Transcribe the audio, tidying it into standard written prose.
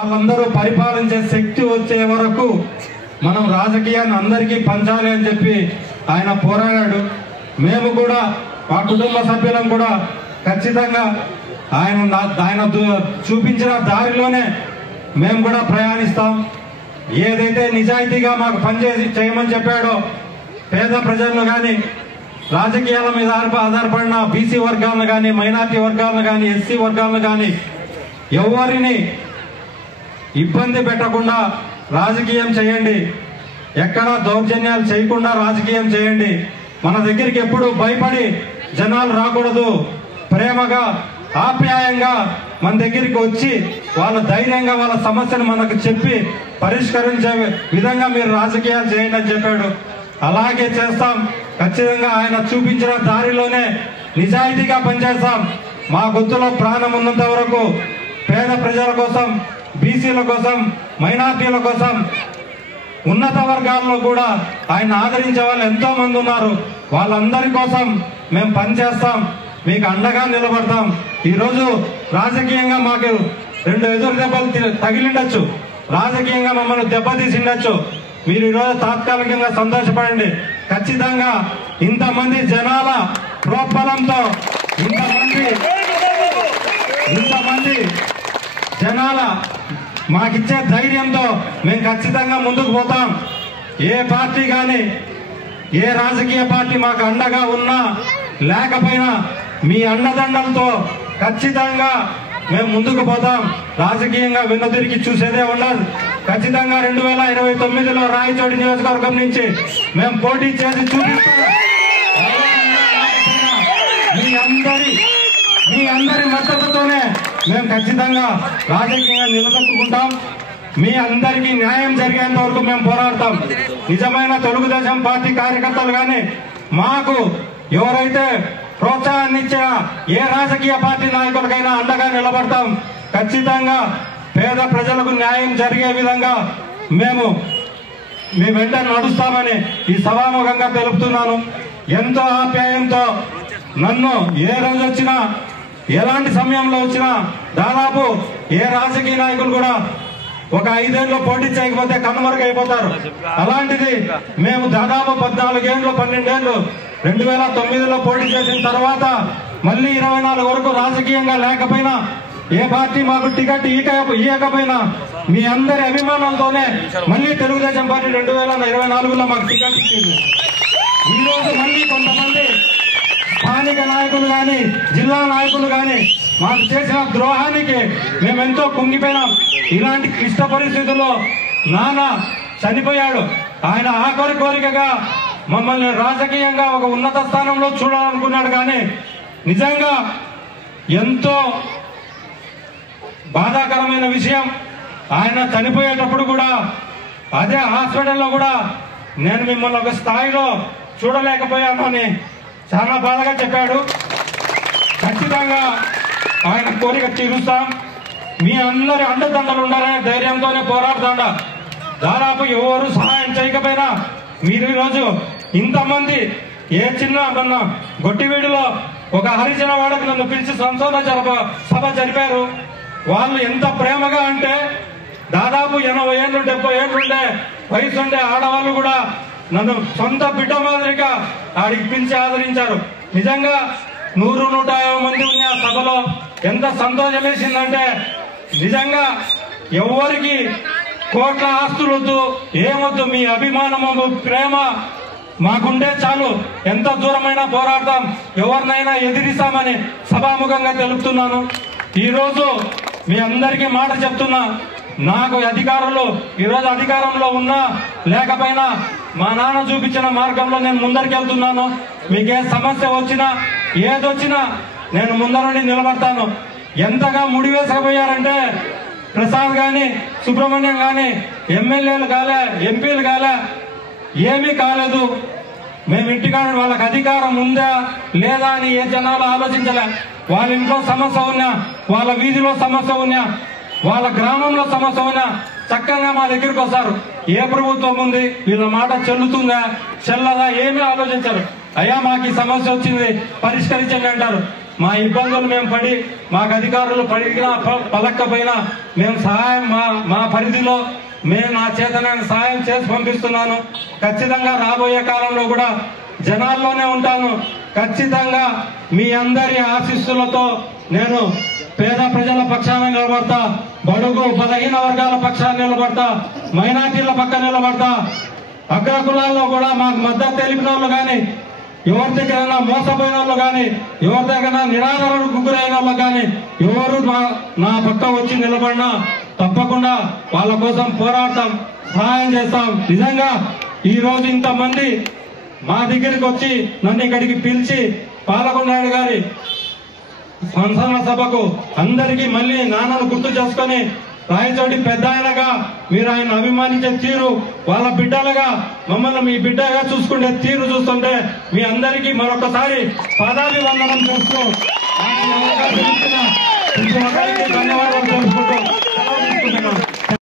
వాళ్ళందరూ పరిపాలించే శక్తి వచ్చే వరకు మనం రాజకీయాన్ని అందరికీ పంచాలి అని చెప్పి ఆయన పోరాడాడు. మేము కూడా మా కుటుంబ సభ్యులం కూడా ఖచ్చితంగా ఆయన చూపించిన దారిలోనే మేము కూడా ప్రయాణిస్తాం. ఏదైతే నిజాయితీగా మాకు పనిచేసి చేయమని చెప్పాడో పేద ప్రజలను కానీ రాజకీయాల మీద ఆధారపడిన బీసీ వర్గాలను కానీ మైనార్టీ వర్గాలను కానీ ఎస్సీ వర్గాలను కానీ ఎవరిని ఇబ్బంది పెట్టకుండా రాజకీయం చేయండి. ఎక్కడా దౌర్జన్యాలు చేయకుండా రాజకీయం చేయండి. మన దగ్గరికి ఎప్పుడు భయపడి జనాలు రాకూడదు. ప్రేమగా ఆప్యాయంగా మన దగ్గరికి వచ్చి వాళ్ళు ధైర్యంగా వాళ్ళ సమస్యను మనకు చెప్పి పరిష్కరించే విధంగా మీరు రాజకీయాలు చేయండి అని చెప్పాడు. అలాగే చేస్తాం. ఖచ్చితంగా ఆయన చూపించిన దారిలోనే నిజాయితీగా పనిచేస్తాం. మా గొంతులో ప్రాణం ఉన్నంత వరకు పేద ప్రజల కోసం, బీసీల కోసం, మైనార్టీల కోసం, ఉన్నత వర్గాల్లో కూడా ఆయన ఆదరించే వాళ్ళు ఎంతో మంది ఉన్నారు. వాళ్ళందరి కోసం మేము పనిచేస్తాం. మీకు అండగా నిలబడతాం. ఈరోజు రాజకీయంగా మాకు 2 ఎదురు దెబ్బలు తగిలిండొచ్చు, రాజకీయంగా మమ్మల్ని దెబ్బతీసిండొచ్చు. మీరు ఈరోజు తాత్కాలికంగా సంతోషపడండి. ఖచ్చితంగా ఇంతమంది జనాల ప్రోత్బలంతో ఇంతమంది జనాల మాకిచ్చే ధైర్యంతో మేము ఖచ్చితంగా ముందుకు పోతాం. ఏ పార్టీ కానీ ఏ రాజకీయ పార్టీ మాకు అండగా ఉన్నా లేకపోయినా మీ అండదండలతో ఖచ్చితంగా మేము ముందుకు పోతాం. రాజకీయంగా వెన్నుదిరిగి చూసేదే ఉండదు. ఖచ్చితంగా 2029లో రాయచోటి నియోజకవర్గం నుంచి మేము పోటీ చేసి చూపిస్తాం. మీ అందరి మద్దతుతోనే మేము ఖచ్చితంగా రాజకీయంగా నిలదొక్కుంటాం. మీ అందరికీ న్యాయం జరిగేంత వరకు మేము పోరాడతాం. నిజమైన తెలుగుదేశం పార్టీ కార్యకర్తలు కానీ మాకు ఎవరైతే ప్రోత్సాహాన్ని ఇచ్చిన ఏ రాజకీయ పార్టీ నాయకులకైనా అండగా నిలబడతాం. ఖచ్చితంగా పేద ప్రజలకు న్యాయం జరిగే విధంగా మేము మీ వెంట నడుస్తామని ఈ సభాముఖంగా తెలుపుతున్నాను. ఎంతో ఆప్యాయంతో నన్ను ఏ రోజు వచ్చినా ఎలాంటి సమయంలో వచ్చినా దాదాపు ఏ రాజకీయ నాయకులు కూడా ఒక 5 ఏళ్ళు పోటీ చేయకపోతే కనుమరుగైపోతారు. అలాంటిది మేము దాదాపు 14 ఏళ్ళు 12 ఏళ్ళు 2009లో పోటీ చేసిన తర్వాత మళ్ళీ 24 వరకు రాజకీయంగా లేకపోయినా ఏ పార్టీ మాకు టికెట్ ఇవ్వకపోయినా మీ అందరి అభిమానంతోనే మళ్ళీ తెలుగుదేశం పార్టీ 2024లో మాకు టికెట్ ఇచ్చింది. ఈరోజు మళ్ళీ కొంతమంది స్థానిక నాయకులు కానీ జిల్లా నాయకులు కానీ మాకు చేసిన ద్రోహానికి మేమెంతో కుంగిపోయినాం. ఇలాంటి క్లిష్ట పరిస్థితుల్లో నాన్న చనిపోయాడు. ఆయన ఆఖరి కోరికగా మమ్మల్ని రాజకీయంగా ఒక ఉన్నత స్థానంలో చూడాలనుకున్నాడు. కానీ నిజంగా ఎంతో బాధాకరమైన విషయం, ఆయన చనిపోయేటప్పుడు కూడా అదే హాస్పిటల్లో కూడా నేను మిమ్మల్ని ఒక స్థాయిలో చూడలేకపోయాను అని చాలా బాధగా చెప్పాడు. ఖచ్చితంగా ఆయన కోరిక తీరుస్తాం. మీ అందరి అండదండలు ఉండాలనే ధైర్యంతోనే పోరాడుతాండ. దాదాపు ఎవరు సహాయం చేయకపోయినా మీరు ఈరోజు ఇంతమంది ఏ చిన్న మొన్న గొట్టివీడిలో ఒక హరిజన వాడకు నన్ను పిలిచి సంశోధన సభ జరిపారు. వాళ్ళు ఎంత ప్రేమగా అంటే దాదాపు 80 ఏళ్ళు 70 ఏళ్ళు ఉండే వయసు ఉండే ఆడవాళ్ళు కూడా నన్ను సొంత బిడ్డ మాదిరిగా ఆడికి పిలిచి ఆదరించారు. నిజంగా 100-150 మంది ఉన్న సభలో ఎంత సంతోషం వేసిందంటే నిజంగా ఎవరికి కోట్ల ఆస్తులు వద్దు, ఏమొద్దు, మీ అభిమానము ప్రేమ మాకుండే చాలు. ఎంత దూరమైనా పోరాడతాం, ఎవరినైనా ఎదిరిస్తామని సభాముఖంగా తెలుపుతున్నాను. ఈరోజు మీ అందరికీ మాట చెప్తున్నా, నాకు అధికారులు ఈరోజు అధికారంలో ఉన్నా లేకపోయినా మా నాన్న చూపించిన మార్గంలో నేను ముందరికి వెళ్తున్నాను. మీకే సమస్య వచ్చినా ఏదొచ్చినా నేను ముందరుండి నిలబడతాను. ఎంతగా ముడివేసకపోయారంటే ప్రసాద్ కానీ సుబ్రహ్మణ్యం కానీ ఎమ్మెల్యేలు కాలే, ఎంపీలు కాలే, ఏమీ కాలేదు. మేము ఇంటికాడ వాళ్ళకి అధికారం ఉందా లేదా అని ఏ జనాలు ఆలోచించలే. వాళ్ళ ఇంట్లో సమస్య ఉన్నా, వాళ్ళ వీధిలో సమస్య ఉన్నా, వాళ్ళ గ్రామంలో సమస్య ఉన్నా చక్కగా మా దగ్గరికి వస్తారు. ఏ ప్రభుత్వం ఉంది, వీళ్ళ మాట చెల్లుతుందా చెల్లదా ఏమీ ఆలోచించరు. అయ్యా మాకు ఈ సమస్య వచ్చింది పరిష్కరించండి అంటారు. మా ఇబ్బందులు మేము పడి మాకు అధికారులు పడినా పలక్కపోయినా మేము సహాయం మా పరిధిలో మేము నా చేతనైన సహాయం చేసి పంపిస్తున్నాను. ఖచ్చితంగా రాబోయే కాలంలో కూడా జనాల్లోనే ఉంటాను. ఖచ్చితంగా మీ అందరి ఆశీస్సులతో నేను పేద ప్రజల పక్షాన నిలబడతా, బడుగు బలహీన వర్గాల పక్షాన నిలబడతా, మైనార్టీల పక్క నిలబడతా. అగ్రకులాల్లో కూడా మాకు మద్దతు తెలిపిన వాళ్ళు కానీ, ఎవరి దగ్గరైనా మోసపోయిన వాళ్ళు కానీ, ఎవరి దగ్గర నిరాదరణకు గురైన వాళ్ళు కానీ ఎవరు నా పక్క వచ్చి నిలబడినా తప్పకుండా వాళ్ళ కోసం పోరాడతాం, సహాయం చేస్తాం. నిజంగా ఈ రోజు ఇంతమంది మా దగ్గరికి వచ్చి నన్ను ఇక్కడికి పిలిచి పాలకొండారెడ్డి గారి సంసన సభకు అందరికీ మళ్ళీ నాన్నను గుర్తు చేసుకొని రాయచోటి పెద్ద ఆయనగా మీరు ఆయన అభిమానించే తీరు, వాళ్ళ బిడ్డలుగా మమ్మల్ని మీ బిడ్డగా చూసుకునే తీరు చూస్తుంటే మీ అందరికీ మరొకసారి పాదాభివందనం చేస్తూ ప్రతి ఒక్కరికి ధన్యవాదాలు